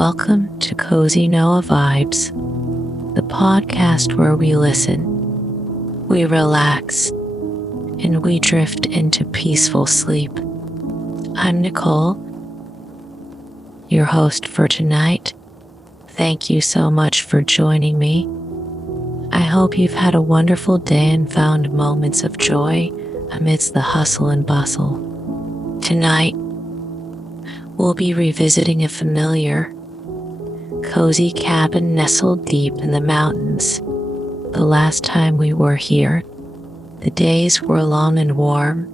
Welcome to Cozy Noah Vibes, the podcast where we listen, we relax, and we drift into peaceful sleep. I'm Nicole, your host for tonight. Thank you so much for joining me. I hope you've had a wonderful day and found moments of joy amidst the hustle and bustle. Tonight, we'll be revisiting a familiar, cozy cabin nestled deep in the mountains. The last time we were here, the days were long and warm,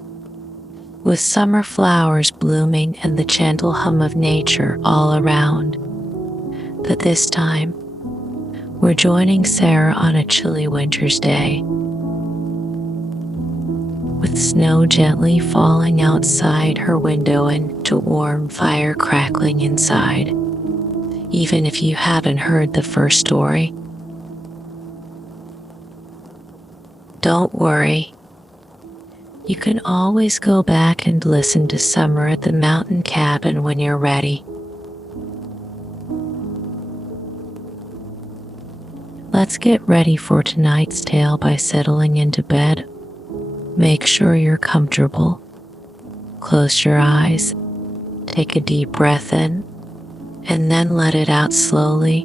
with summer flowers blooming and the gentle hum of nature all around. But this time, we're joining Sarah on a chilly winter's day. With snow gently falling outside her window and a warm fire crackling inside. Even if you haven't heard the first story, don't worry. You can always go back and listen to Summer at the Mountain Cabin when you're ready. Let's get ready for tonight's tale by settling into bed. Make sure you're comfortable. Close your eyes, take a deep breath in, and then let it out slowly.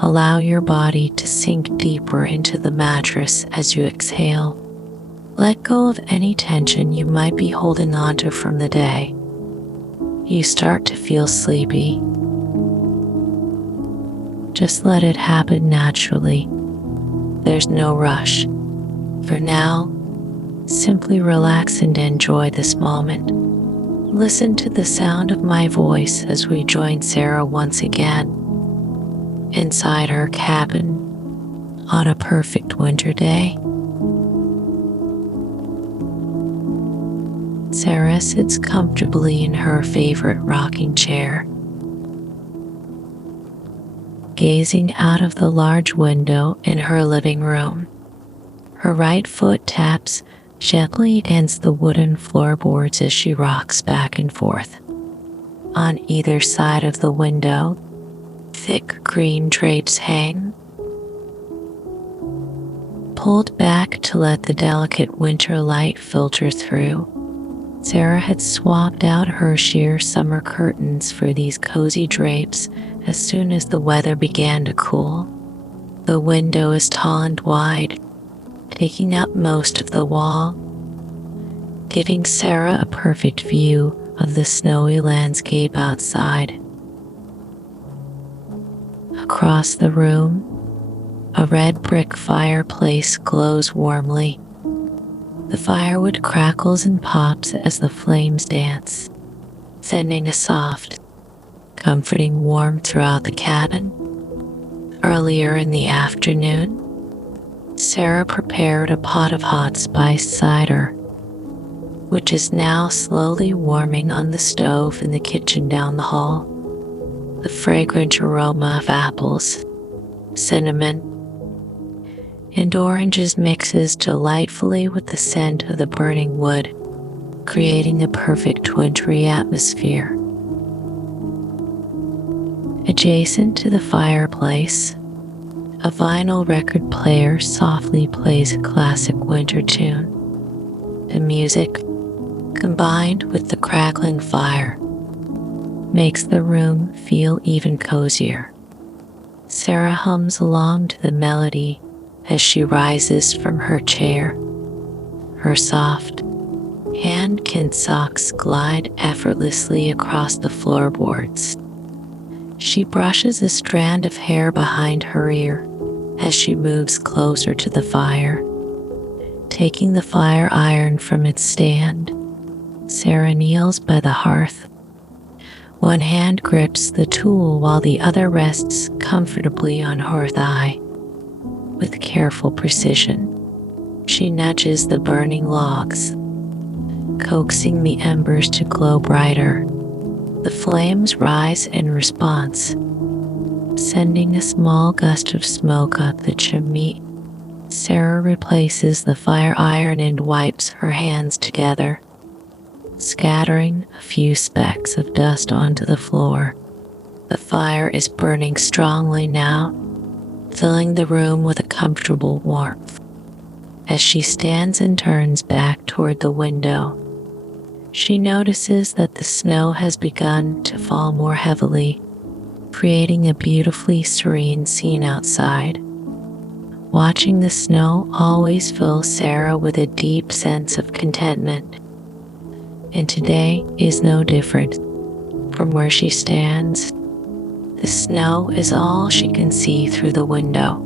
Allow your body to sink deeper into the mattress as you exhale. Let go of any tension you might be holding onto from the day. You start to feel sleepy. Just let it happen naturally. There's no rush. For now, simply relax and enjoy this moment. Listen to the sound of my voice as we join Sarah once again inside her cabin on a perfect winter day. Sarah sits comfortably in her favorite rocking chair, gazing out of the large window in her living room. Her right foot taps gently against the wooden floorboards as she rocks back and forth. On either side of the window, thick green drapes hang, pulled back to let the delicate winter light filter through. Sarah had swapped out her sheer summer curtains for these cozy drapes as soon as the weather began to cool. The window is tall and wide, taking up most of the wall, giving Sarah a perfect view of the snowy landscape outside. Across the room, a red brick fireplace glows warmly. The firewood crackles and pops as the flames dance, sending a soft, comforting warmth throughout the cabin. Earlier in the afternoon, Sarah prepared a pot of hot spiced cider, which is now slowly warming on the stove in the kitchen down the hall. The fragrant aroma of apples, cinnamon, and oranges mixes delightfully with the scent of the burning wood, creating a perfect wintry atmosphere. Adjacent to the fireplace, a vinyl record player softly plays a classic winter tune. The music, combined with the crackling fire, makes the room feel even cozier. Sarah hums along to the melody as she rises from her chair. Her soft, hand-kin socks glide effortlessly across the floorboards. She brushes a strand of hair behind her ear as she moves closer to the fire. Taking the fire iron from its stand, Sarah kneels by the hearth. One hand grips the tool while the other rests comfortably on her thigh. With careful precision, she nudges the burning logs, coaxing the embers to glow brighter. The flames rise in response, sending a small gust of smoke up the chimney. Sarah replaces the fire iron and wipes her hands together, scattering a few specks of dust onto the floor. The fire is burning strongly now, filling the room with a comfortable warmth. As she stands and turns back toward the window, she notices that the snow has begun to fall more heavily, creating a beautifully serene scene outside. Watching the snow always fills Sarah with a deep sense of contentment, and today is no different. From where she stands, the snow is all she can see through the window.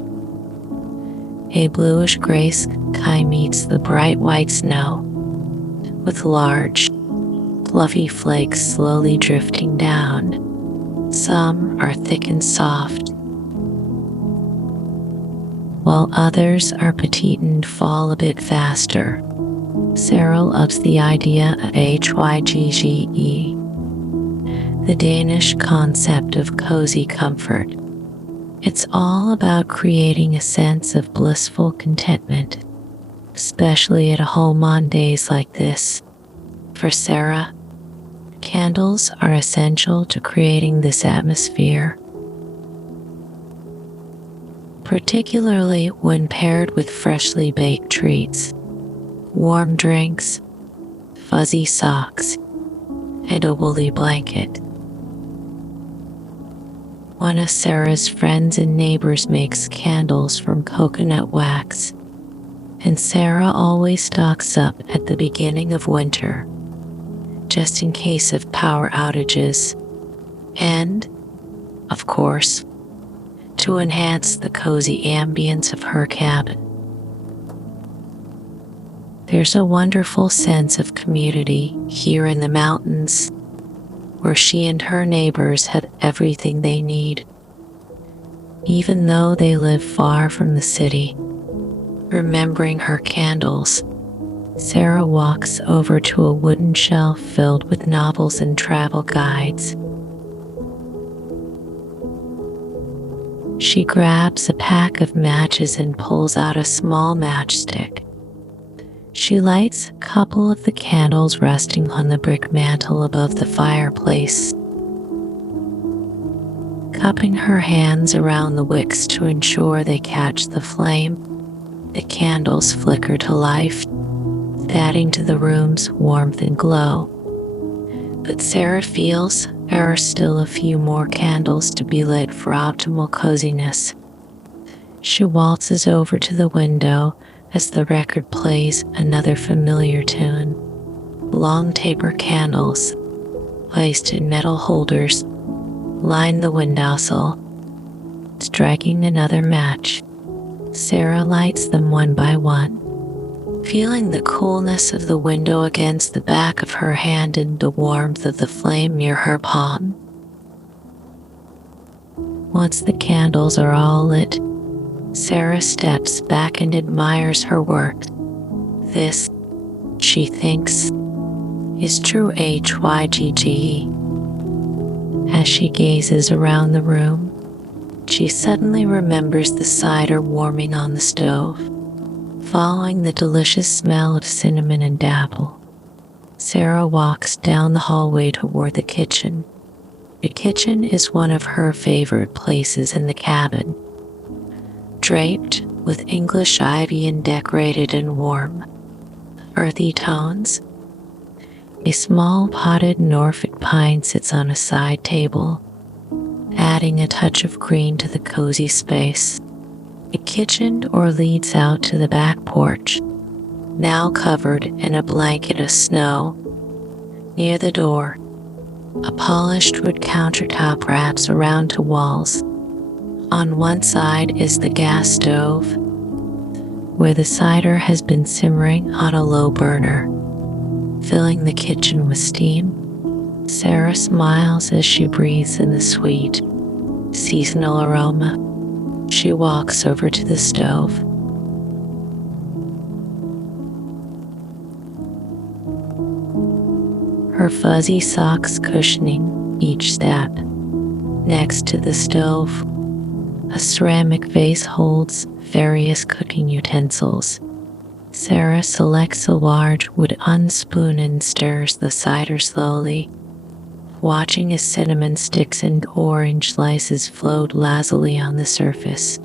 A bluish-gray sky meets the bright white snow, with large, fluffy flakes slowly drifting down. Some are thick and soft, while others are petite and fall a bit faster. Sarah loves the idea of hygge, the Danish concept of cozy comfort. It's all about creating a sense of blissful contentment, especially at home on days like this. For Sarah, candles are essential to creating this atmosphere, particularly when paired with freshly baked treats, warm drinks, fuzzy socks, and a woolly blanket. One of Sarah's friends and neighbors makes candles from coconut wax, and Sarah always stocks up at the beginning of winter, just in case of power outages, and, of course, to enhance the cozy ambience of her cabin. There's a wonderful sense of community here in the mountains, where she and her neighbors have everything they need. Even though they live far from the city, remembering her candles, Sarah walks over to a wooden shelf filled with novels and travel guides. She grabs a pack of matches and pulls out a small matchstick. She lights a couple of the candles resting on the brick mantel above the fireplace, cupping her hands around the wicks to ensure they catch the flame. The candles flicker to life, adding to the room's warmth and glow. But Sarah feels there are still a few more candles to be lit for optimal coziness. She waltzes over to the window as the record plays another familiar tune. Long taper candles, placed in metal holders, line the windowsill. Striking another match, Sarah lights them one by one, feeling the coolness of the window against the back of her hand and the warmth of the flame near her palm. Once the candles are all lit, Sarah steps back and admires her work. This, she thinks, is true hygge. As she gazes around the room, she suddenly remembers the cider warming on the stove, following the delicious smell of cinnamon and apple. Sarah walks down the hallway toward the kitchen. The kitchen is one of her favorite places in the cabin, draped with English ivy and decorated in warm, earthy tones. A small potted Norfolk pine sits on a side table, adding a touch of green to the cozy space. The kitchen door leads out to the back porch, now covered in a blanket of snow. Near the door, a polished wood countertop wraps around to walls. On one side is the gas stove, where the cider has been simmering on a low burner, filling the kitchen with steam. Sarah smiles as she breathes in the sweet, seasonal aroma. She walks over to the stove. Her fuzzy socks cushioning each step. Next to the stove, a ceramic vase holds various cooking utensils. Sarah selects a large wooden spoon and stirs the cider slowly, watching as cinnamon sticks and orange slices float lazily on the surface.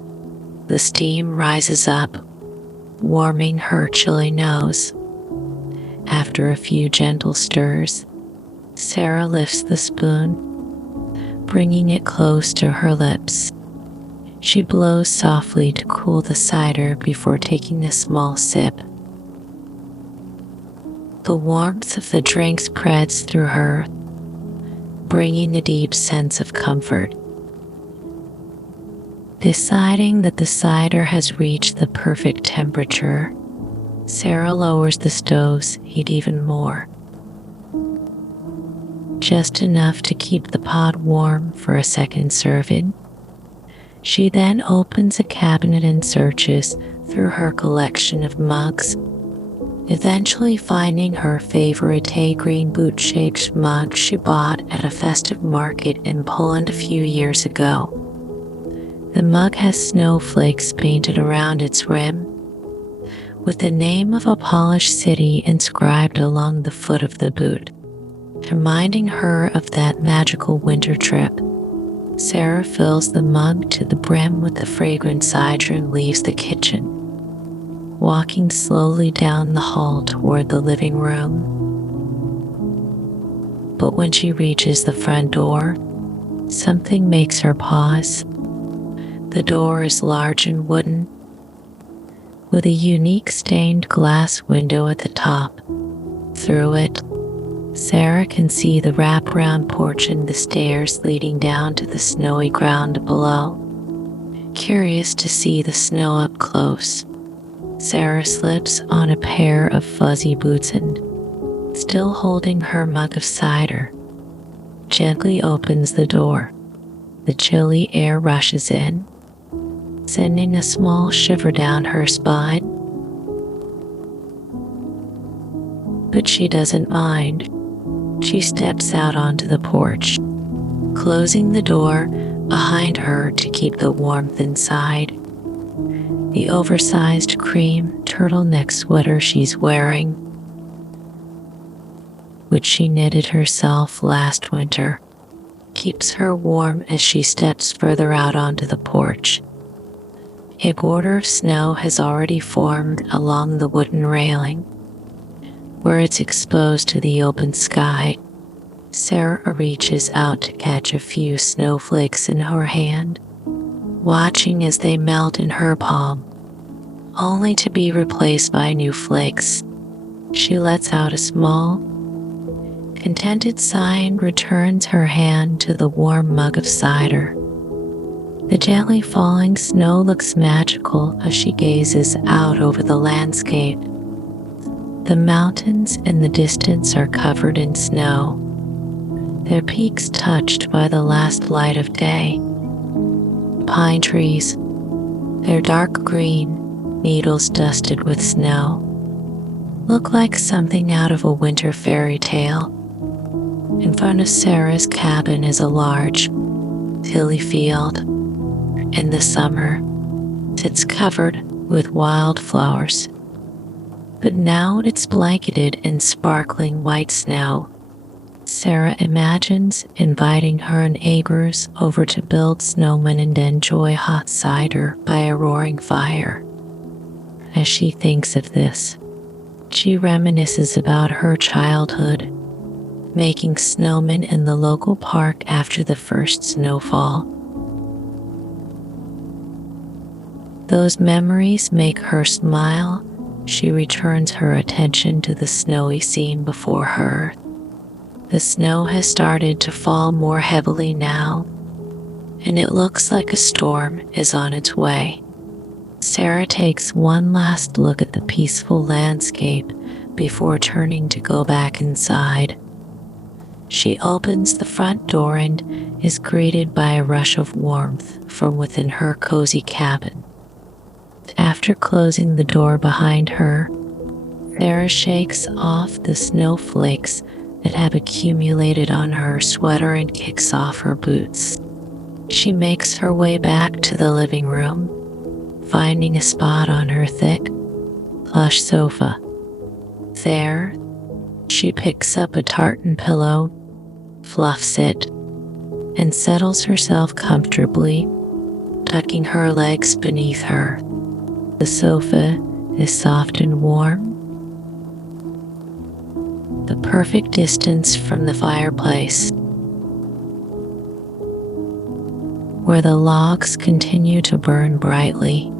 The steam rises up, warming her chilly nose. After a few gentle stirs, Sarah lifts the spoon, bringing it close to her lips. She blows softly to cool the cider before taking a small sip. The warmth of the drink spreads through her, bringing a deep sense of comfort. Deciding that the cider has reached the perfect temperature, Sarah lowers the stove's heat even more, just enough to keep the pot warm for a second serving. She then opens a cabinet and searches through her collection of mugs, eventually finding her favorite green boot-shaped mug she bought at a festive market in Poland a few years ago. The mug has snowflakes painted around its rim, with the name of a Polish city inscribed along the foot of the boot, reminding her of that magical winter trip. Sarah fills the mug to the brim with the fragrant cider and leaves the kitchen, walking slowly down the hall toward the living room. But when she reaches the front door, something makes her pause. The door is large and wooden, with a unique stained glass window at the top. Through it, Sarah can see the wraparound porch and the stairs leading down to the snowy ground below. Curious to see the snow up close, Sarah slips on a pair of fuzzy boots and, still holding her mug of cider, gently opens the door. The chilly air rushes in, sending a small shiver down her spine. But she doesn't mind. She steps out onto the porch, closing the door behind her to keep the warmth inside. The oversized cream turtleneck sweater she's wearing, which she knitted herself last winter, keeps her warm as she steps further out onto the porch. A border of snow has already formed along the wooden railing, where it's exposed to the open sky. Sarah reaches out to catch a few snowflakes in her hand, watching as they melt in her palm, only to be replaced by new flakes. She lets out a small, contented sigh and returns her hand to the warm mug of cider. The gently falling snow looks magical as she gazes out over the landscape. The mountains in the distance are covered in snow, their peaks touched by the last light of day. Pine trees, their dark green, needles dusted with snow, look like something out of a winter fairy tale. In front of Sarah's cabin is a large, hilly field. In the summer, it's covered with wildflowers, but now it's blanketed in sparkling white snow. Sarah imagines inviting her neighbors over to build snowmen and enjoy hot cider by a roaring fire. As she thinks of this, she reminisces about her childhood, making snowmen in the local park after the first snowfall. Those memories make her smile. She returns her attention to the snowy scene before her. The snow has started to fall more heavily now, and it looks like a storm is on its way. Sarah takes one last look at the peaceful landscape before turning to go back inside. She opens the front door and is greeted by a rush of warmth from within her cozy cabin. After closing the door behind her, Sarah shakes off the snowflakes that have accumulated on her sweater and kicks off her boots. She makes her way back to the living room, finding a spot on her thick, plush sofa. There, she picks up a tartan pillow, fluffs it, and settles herself comfortably, tucking her legs beneath her. The sofa is soft and warm, the perfect distance from the fireplace, where the logs continue to burn brightly.